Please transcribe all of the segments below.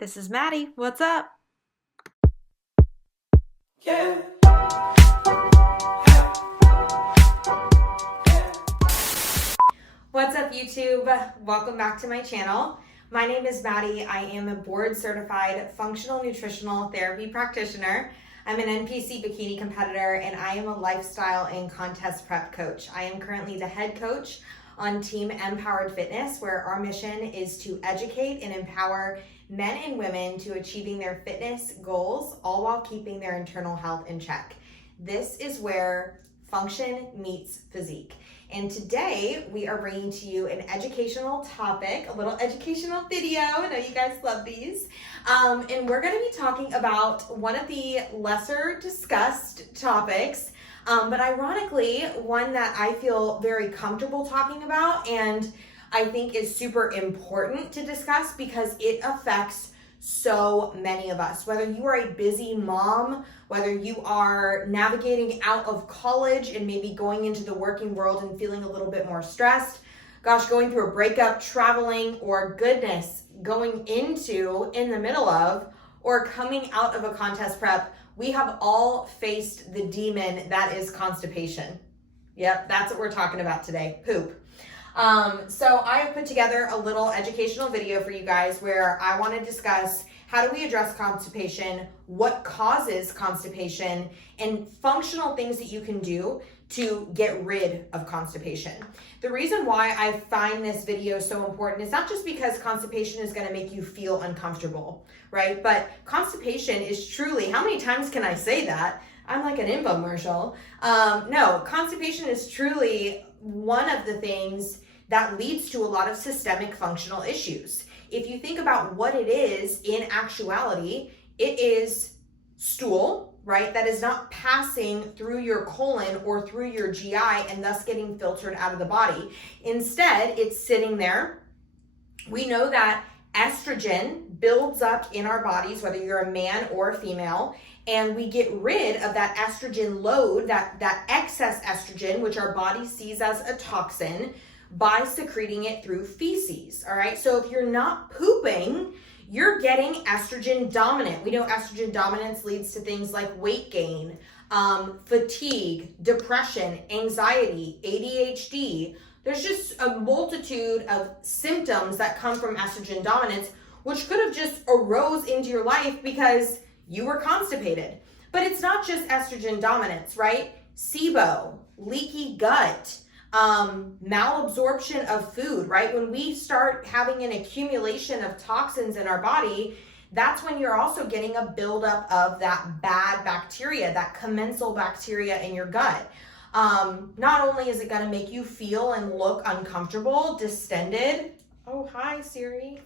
This is Maddie. What's up? Yeah. What's up, YouTube? Welcome back to my channel. My name is Maddie. I am a board certified functional nutritional therapy practitioner. I'm an NPC bikini competitor and I am a lifestyle and contest prep coach. I am currently the head coach on Team Empowered Fitness, where our mission is to educate and empower men and women to achieving their fitness goals, all while keeping their internal health in check. This is where function meets physique. And today we are bringing to you an educational topic, a little educational video. I know you guys love these. And we're going to be talking about one of the lesser discussed topics, but ironically, one that I feel very comfortable talking about and I think is super important to discuss because it affects so many of us. Whether you are a busy mom, whether you are navigating out of college and maybe going into the working world and feeling a little bit more stressed, gosh, going through a breakup, traveling, or goodness, going into, in the middle of, or coming out of a contest prep, we have all faced the demon that is constipation. Yep, that's what we're talking about today, poop. So I have put together a little educational video for you guys where I want to discuss how do we address constipation, what causes constipation, and functional things that you can do to get rid of constipation. The reason why I find this video so important is not just because constipation is going to make you feel uncomfortable, right? But constipation is truly, how many times can I say that? I'm like an infomercial. No, constipation is truly one of the things that leads to a lot of systemic functional issues. If you think about what it is in actuality, it is stool, right? That is not passing through your colon or through your GI and thus getting filtered out of the body. Instead, it's sitting there. We know that estrogen builds up in our bodies, whether you're a man or a female, and we get rid of that estrogen load, that excess estrogen, which our body sees as a toxin, by secreting it through feces, all right? So if you're not pooping, you're getting estrogen dominant. We know estrogen dominance leads to things like weight gain, fatigue, depression, anxiety, ADHD. There's just a multitude of symptoms that come from estrogen dominance, which could have just arose into your life because you were constipated. But it's not just estrogen dominance, right? SIBO, leaky gut, malabsorption of food, right? When we start having an accumulation of toxins in our body, that's when you're also getting a buildup of that bad bacteria, that commensal bacteria in your gut. Not only is it going to make you feel and look uncomfortable, distended. Oh, hi, Siri.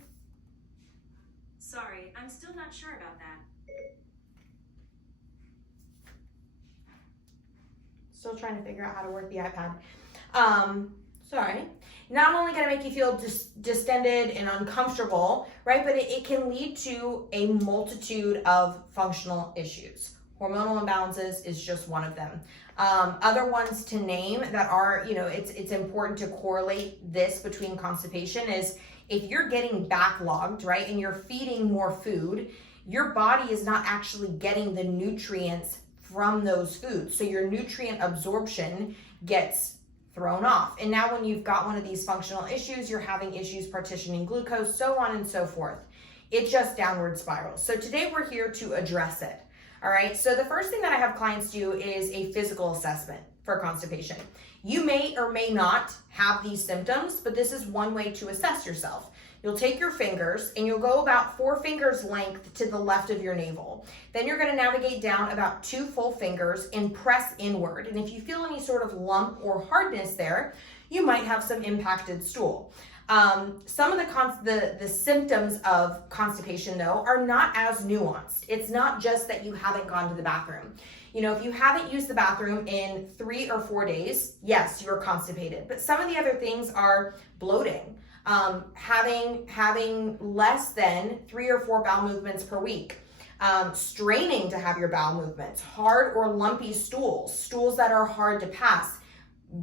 Sorry, I'm still not sure about that. Still trying to figure out how to work the iPad. Sorry. Not only going to make you feel distended and uncomfortable, right? But it can lead to a multitude of functional issues. Hormonal imbalances is just one of them. Other ones to name that are, it's important to correlate this between constipation is if you're getting backlogged, right, and you're feeding more food, your body is not actually getting the nutrients from those foods. So your nutrient absorption gets thrown off. And now when you've got one of these functional issues, you're having issues partitioning glucose, so on and so forth. It just downward spirals. So today we're here to address it. All right. So the first thing that I have clients do is a physical assessment for constipation. You may or may not have these symptoms, but this is one way to assess yourself. You'll take your fingers and you'll go about 4 fingers length to the left of your navel. Then you're going to navigate down about 2 full fingers and press inward. And if you feel any sort of lump or hardness there, you might have some impacted stool. Some of the symptoms of constipation, though, are not as nuanced. It's not just that you haven't gone to the bathroom. If you haven't used the bathroom in 3 or 4 days, yes, you're constipated. But some of the other things are bloating, having less than 3 or 4 bowel movements per week, straining to have your bowel movements, hard or lumpy stools that are hard to pass.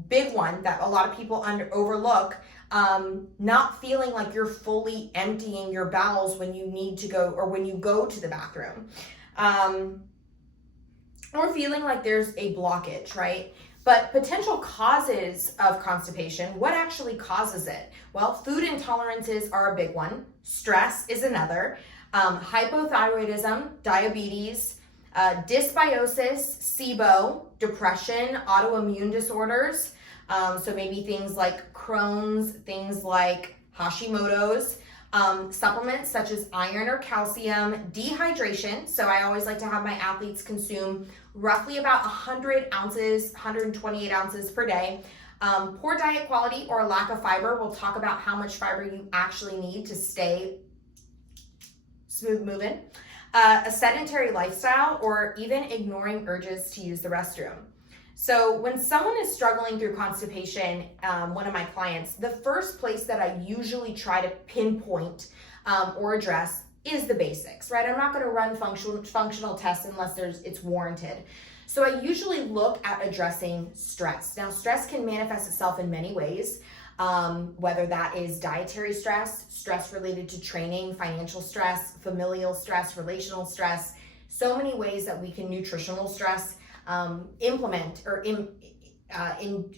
Big one that a lot of people overlook Not feeling like you're fully emptying your bowels when you need to go or when you go to the bathroom. Or feeling like there's a blockage, right? But potential causes of constipation, what actually causes it? Well, food intolerances are a big one. Stress is another. Hypothyroidism, diabetes, dysbiosis, SIBO, depression, autoimmune disorders. So maybe things like Crohn's, things like Hashimoto's, supplements such as iron or calcium, dehydration. So I always like to have my athletes consume roughly about 100 ounces, 128 ounces per day. Poor diet quality or lack of fiber. We'll talk about how much fiber you actually need to stay smooth moving. A sedentary lifestyle, or even ignoring urges to use the restroom. So when someone is struggling through constipation, one of my clients, the first place that I usually try to pinpoint or address is the basics, right? I'm not going to run functional tests unless it's warranted. So I usually look at addressing stress. Now, stress can manifest itself in many ways, whether that is dietary stress, stress related to training, financial stress, familial stress, relational stress, so many ways that we can nutritional stress, implement or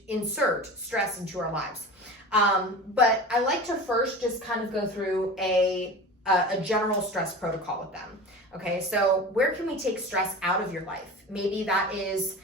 insert stress into our lives. But I like to first just kind of go through a general stress protocol with them. Okay, so where can we take stress out of your life? Maybe that is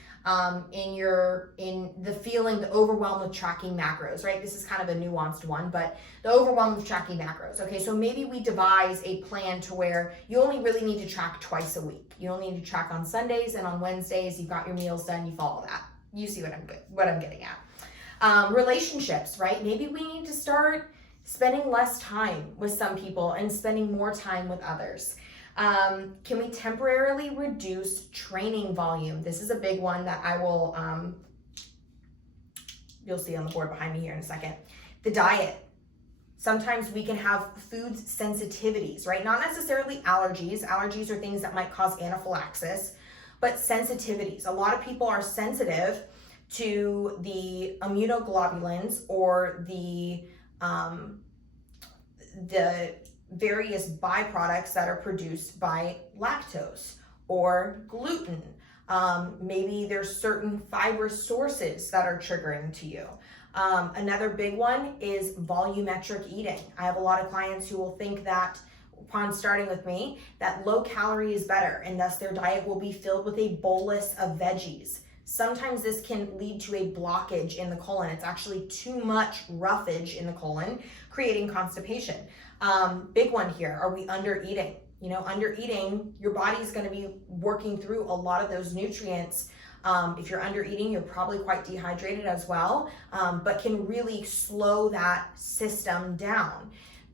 in the feeling, the overwhelm with tracking macros, right? This is kind of a nuanced one, but the overwhelm with tracking macros. Okay, so maybe we devise a plan to where you only really need to track twice a week. You only need to track on Sundays and on Wednesdays. You've got your meals done. You follow that. You see what I'm getting at. Relationships, right? Maybe we need to start spending less time with some people and spending more time with others. Can we temporarily reduce training volume? This is a big one that I will, you'll see on the board behind me here in a second. The diet. Sometimes we can have food sensitivities, right? Not necessarily allergies. Allergies are things that might cause anaphylaxis, but sensitivities. A lot of people are sensitive to the immunoglobulins or the various byproducts that are produced by lactose or gluten. Maybe there's certain fibrous sources that are triggering to you. Another big one is volumetric eating. I have a lot of clients who will think that upon starting with me, that low calorie is better, and thus their diet will be filled with a bolus of veggies. Sometimes this can lead to a blockage in the colon. It's actually too much roughage in the colon, creating constipation. Big one here, are we under eating? You know, under eating, your body's gonna be working through a lot of those nutrients. If you're under eating, you're probably quite dehydrated as well, but can really slow that system down.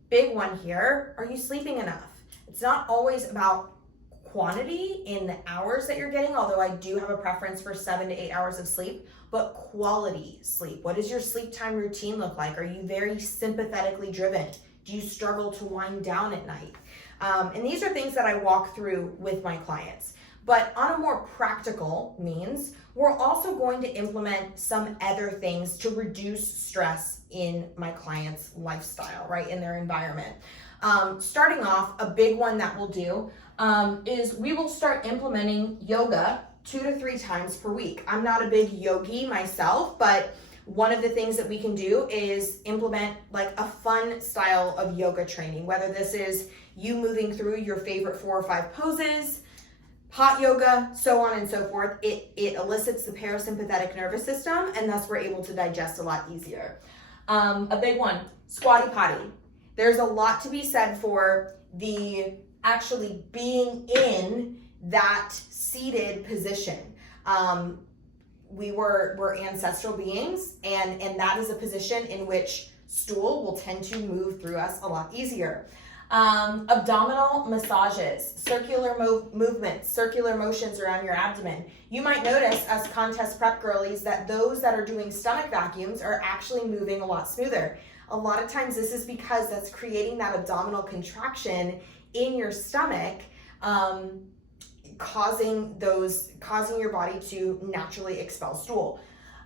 Big one here, are you sleeping enough? It's not always about quantity in the hours that you're getting, although I do have a preference for 7 to 8 hours of sleep, but quality sleep. What does your sleep time routine look like? Are you very sympathetically driven? Do you struggle to wind down at night? And these are things that I walk through with my clients. But on a more practical means, we're also going to implement some other things to reduce stress in my clients' lifestyle, right, in their environment. Starting off, a big one that we'll do is we will start implementing yoga 2 to 3 times per week. I'm not a big yogi myself, but one of the things that we can do is implement like a fun style of yoga training, whether this is you moving through your favorite 4 or 5 poses, hot yoga, so on and so forth. It elicits the parasympathetic nervous system, and thus we're able to digest a lot easier. A big one, squatty potty. There's a lot to be said for the actually being in that seated position. We're ancestral beings, and that is a position in which stool will tend to move through us a lot easier. Abdominal massages, circular movements, circular motions around your abdomen. You might notice as contest prep girlies that those that are doing stomach vacuums are actually moving a lot smoother. A lot of times this is because that's creating that abdominal contraction in your stomach, causing your body to naturally expel stool.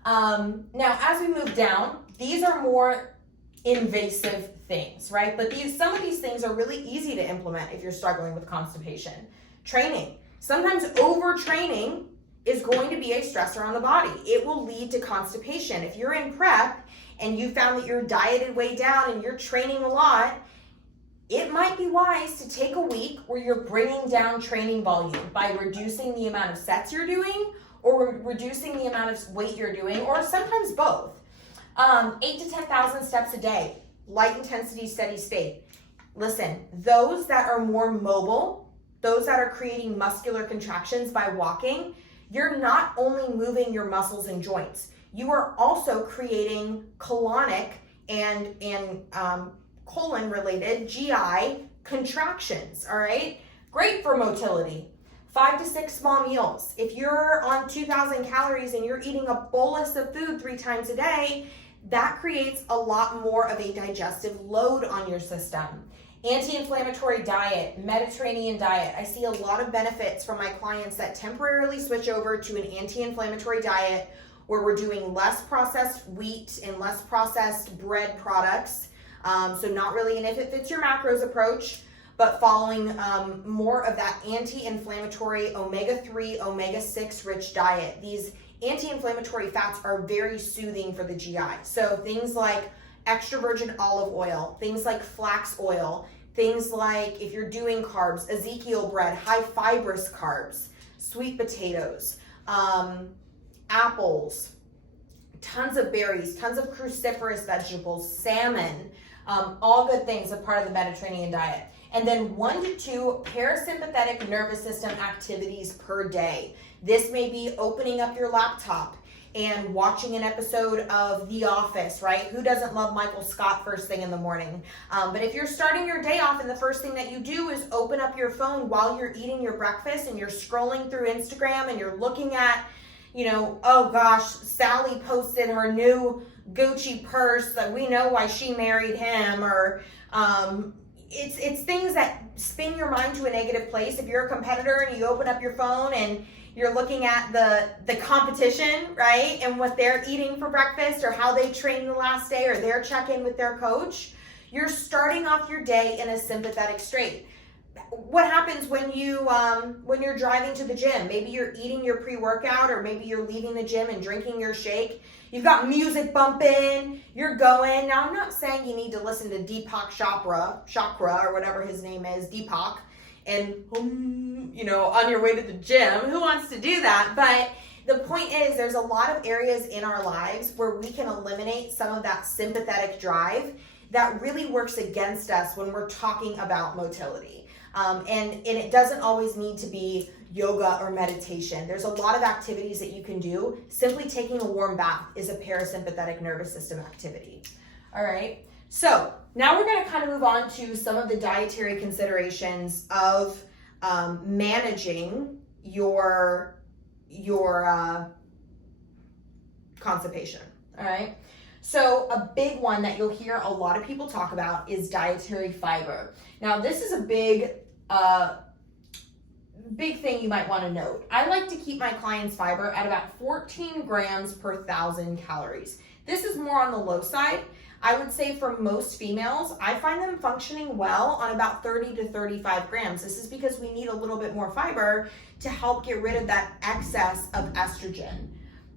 Now, as we move down, these are more invasive things, right? But some of these things are really easy to implement if you're struggling with constipation. Training. Sometimes overtraining is going to be a stressor on the body. It will lead to constipation. If you're in prep and you found that you're dieted way down and you're training a lot, it might be wise to take a week where you're bringing down training volume by reducing the amount of sets you're doing or reducing the amount of weight you're doing, or sometimes both. 8 to 10,000 steps a day, light intensity, steady state. Listen, those that are more mobile, those that are creating muscular contractions by walking, you're not only moving your muscles and joints, you are also creating colonic and colon-related GI contractions, all right? Great for motility. 5 to 6 small meals. If you're on 2,000 calories and you're eating a bolus of food 3 times a day, that creates a lot more of a digestive load on your system. Anti-inflammatory diet, Mediterranean diet. I see a lot of benefits from my clients that temporarily switch over to an anti-inflammatory diet where we're doing less processed wheat and less processed bread products. So not really an if it fits your macros approach, but following more of that anti-inflammatory omega-3, omega-6 rich diet. These anti-inflammatory fats are very soothing for the GI. So things like extra virgin olive oil, things like flax oil, things like, if you're doing carbs, Ezekiel bread, high fibrous carbs, sweet potatoes, apples, tons of berries, tons of cruciferous vegetables, salmon, all good things, a part of the Mediterranean diet. And then 1 to 2 parasympathetic nervous system activities per day. This may be opening up your laptop and watching an episode of The Office, right? Who doesn't love Michael Scott first thing in the morning? But if you're starting your day off and the first thing that you do is open up your phone while you're eating your breakfast and you're scrolling through Instagram and you're looking at, oh gosh, Sally posted her new Gucci purse, that we know why she married him, or it's things that spin your mind to a negative place. If you're a competitor and you open up your phone and you're looking at the competition, right, and what they're eating for breakfast or how they trained the last day or their check-in with their coach, you're starting off your day in a sympathetic state. What happens when you're driving to the gym? Maybe you're eating your pre-workout, or maybe you're leaving the gym and drinking your shake. You've got music bumping, you're going. Now, I'm not saying you need to listen to Deepak Chakra, or whatever his name is, Deepak, and on your way to the gym. Who wants to do that? But the point is, there's a lot of areas in our lives where we can eliminate some of that sympathetic drive that really works against us when we're talking about motility. And it doesn't always need to be yoga or meditation. There's a lot of activities that you can do. Simply taking a warm bath is a parasympathetic nervous system activity. All right. So now we're going to kind of move on to some of the dietary considerations of managing your constipation. All right. So a big one that you'll hear a lot of people talk about is dietary fiber. Now, this is a big thing you might want to note. I like to keep my clients' fiber at about 14 grams per 1,000 calories. This is more on the low side. I would say for most females, I find them functioning well on about 30 to 35 grams. This is because we need a little bit more fiber to help get rid of that excess of estrogen.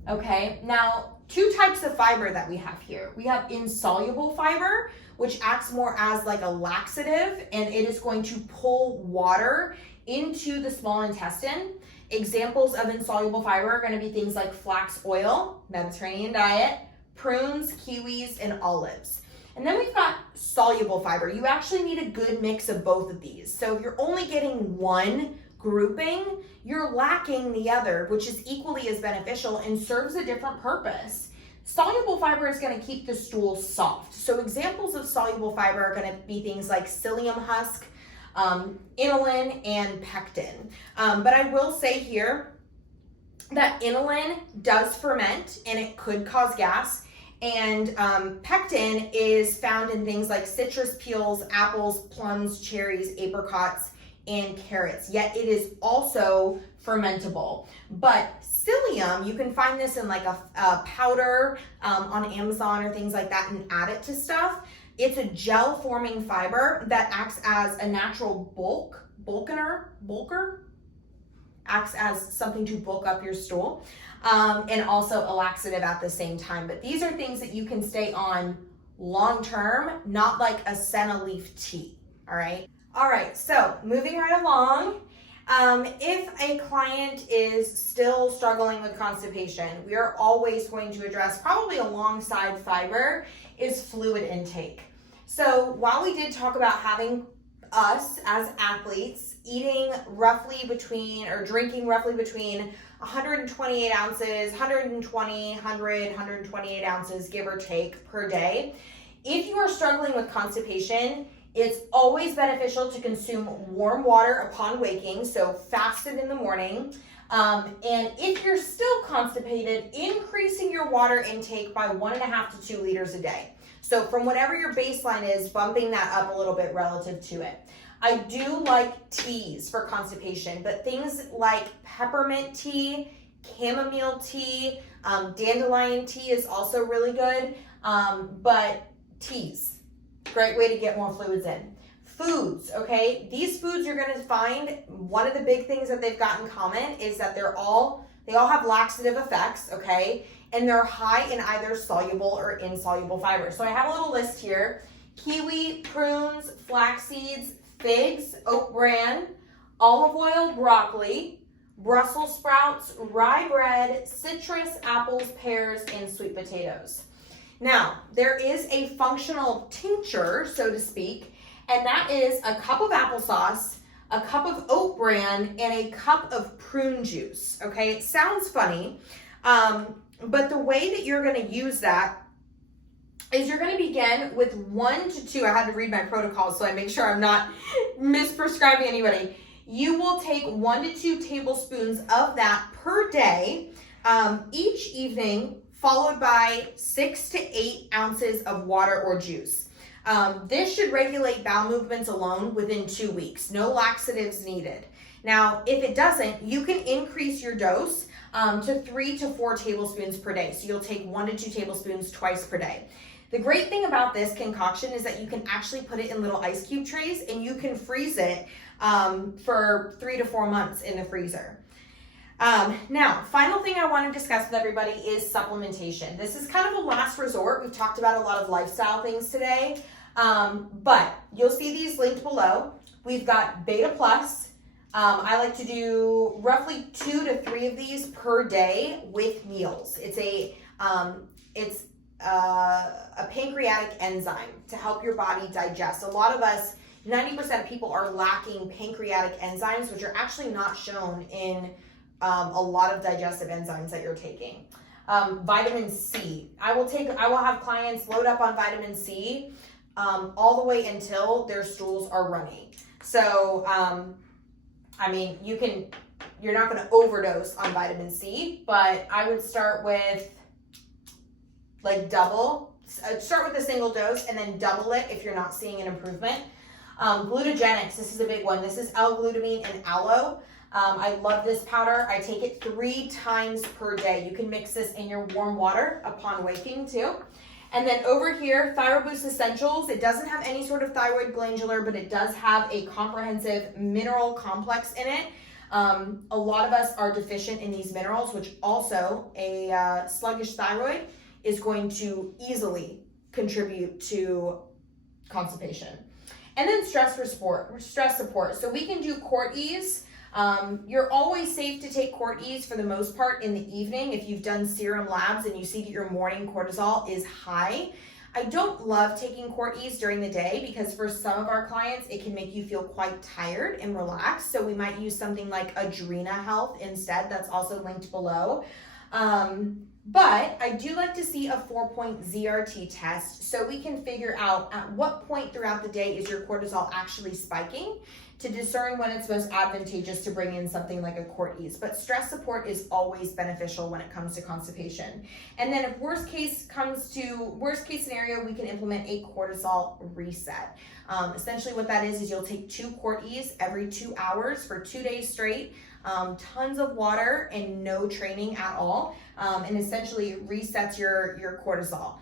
Okay, now 2 types of fiber that we have here. We have insoluble fiber, which acts more as like a laxative, and it is going to pull water into the small intestine. Examples of insoluble fiber are going to be things like flax oil, Mediterranean diet, prunes, kiwis, and olives. And then we've got soluble fiber. You actually need a good mix of both of these. So if you're only getting one grouping, you're lacking the other, which is equally as beneficial and serves a different purpose. Soluble fiber is going to keep the stool soft. So examples of soluble fiber are going to be things like psyllium husk, inulin, and pectin. But I will say here that inulin does ferment and it could cause gas. And pectin is found in things like citrus peels, apples, plums, cherries, apricots, and carrots, yet it is also fermentable. But psyllium, you can find this in like a powder on Amazon or things like that and add it to stuff. It's a gel forming fiber that acts as a natural bulker, acts as something to bulk up your stool, and also a laxative at the same time. But these are things that you can stay on long term, not like a senna leaf tea, all right? All right, so moving right along, if a client is still struggling with constipation, we are always going to address, probably alongside fiber, is fluid intake. So while we did talk about having us as athletes eating roughly between, or drinking roughly between 128 ounces, 120, 100, 128 ounces, give or take, per day. If you are struggling with constipation, it's always beneficial to consume warm water upon waking, so fasted in the morning. And if you're still constipated, increasing your water intake by 1.5 to 2 liters a day. So from whatever your baseline is, bumping that up a little bit relative to it. I do like teas for constipation, but things like peppermint tea, chamomile tea, dandelion tea is also really good, but teas, great way to get more fluids in. Foods, okay? These foods you're gonna find, one of the big things that they've got in common is that they all have laxative effects, okay? And they're high in either soluble or insoluble fiber. So I have a little list here. Kiwi, prunes, flax seeds, figs, oat bran, olive oil, broccoli, Brussels sprouts, rye bread, citrus, apples, pears, and sweet potatoes. Now, there is a functional tincture, so to speak, and that is a cup of applesauce, a cup of oat bran, and a cup of prune juice, okay? It sounds funny, but the way that you're gonna use that is you're gonna begin with 1 to 2, I had to read my protocol so I make sure I'm not misprescribing anybody. You will take 1 to 2 tablespoons of that per day, each evening, followed by 6 to 8 ounces of water or juice. This should regulate bowel movements alone within 2 weeks. No laxatives needed. Now, if it doesn't, you can increase your dose to 3 to 4 tablespoons per day. So you'll take 1 to 2 tablespoons twice per day. The great thing about this concoction is that you can actually put it in little ice cube trays and you can freeze it for 3 to 4 months in the freezer. Now, final thing I want to discuss with everybody is supplementation. This is kind of a last resort. We've talked about a lot of lifestyle things today, but you'll see these linked below. We've got Beta Plus. I like to do roughly 2 to 3 of these per day with meals. It's a pancreatic enzyme to help your body digest. A lot of us, 90% of people are lacking pancreatic enzymes, which are actually not shown in a lot of digestive enzymes that you're taking. Vitamin C. I will have clients load up on vitamin C all the way until their stools are runny. So, I mean, you're not going to overdose on vitamin C, but I would start with like start with a single dose and then double it if you're not seeing an improvement. Glutagenics, this is a big one. This is L-glutamine and aloe. I love this powder. I take it 3 times per day. You can mix this in your warm water upon waking too. And then over here, ThyroBoost Essentials. It doesn't have any sort of thyroid glandular, but it does have a comprehensive mineral complex in it. A lot of us are deficient in these minerals, which also a sluggish thyroid is going to easily contribute to constipation. And then stress support. So we can do Court Ease. You're always safe to take Court Ease for the most part in the evening if you've done serum labs and you see that your morning cortisol is high. I don't love taking Court Ease during the day because for some of our clients, it can make you feel quite tired and relaxed. So we might use something like Adrena Health instead. That's also linked below. But I do like to see a 4-point ZRT test so we can figure out at what point throughout the day is your cortisol actually spiking to discern when it's most advantageous to bring in something like a Court Ease. But stress support is always beneficial when it comes to constipation. And then if worst case scenario, we can implement a cortisol reset. Essentially what that is you'll take 2 quart E's every 2 hours for 2 days straight, tons of water and no training at all, and essentially resets your cortisol.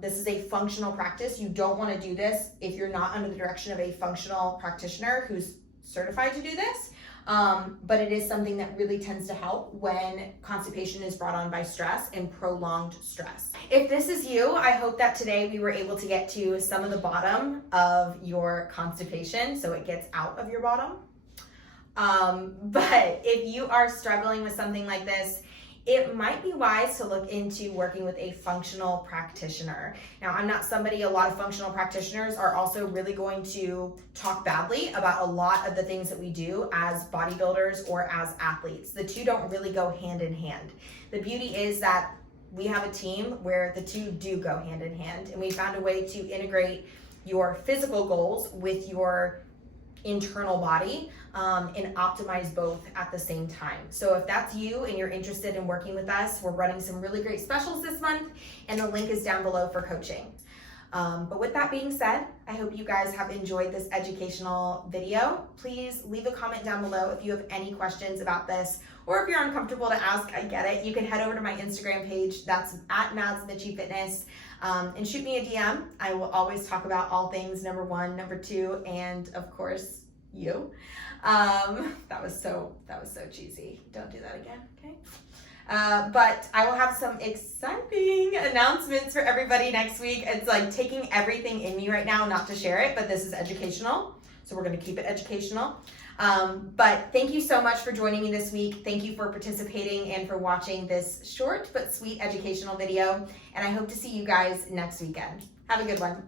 This is a functional practice. You don't want to do this if you're not under the direction of a functional practitioner who's certified to do this. But it is something that really tends to help when constipation is brought on by stress and prolonged stress. If this is you, I hope that today we were able to get to some of the bottom of your constipation so it gets out of your bottom. But if you are struggling with something like this, it might be wise to look into working with a functional practitioner. Now, I'm not somebody, a lot of functional practitioners are also really going to talk badly about a lot of the things that we do as bodybuilders or as athletes. The two don't really go hand in hand. The beauty is that we have a team where the two do go hand in hand, and we found a way to integrate your physical goals with your internal body and optimize both at the same time. So if that's you and you're interested in working with us, we're running some really great specials this month, and the link is down below for coaching. But with that being said, I hope you guys have enjoyed this educational video. Please leave a comment down below if you have any questions about this, or if you're uncomfortable to ask, I get it. You can head over to my Instagram page, that's at Madsmichiefitness, and shoot me a DM. I will always talk about all things number 1, number 2, and of course, you. That was so cheesy. Don't do that again, okay? But I will have some exciting announcements for everybody next week. It's like taking everything in me right now not to share it, but this is educational, so we're gonna keep it educational. But thank you so much for joining me this week. Thank you for participating and for watching this short but sweet educational video, and I hope to see you guys next weekend. Have a good one.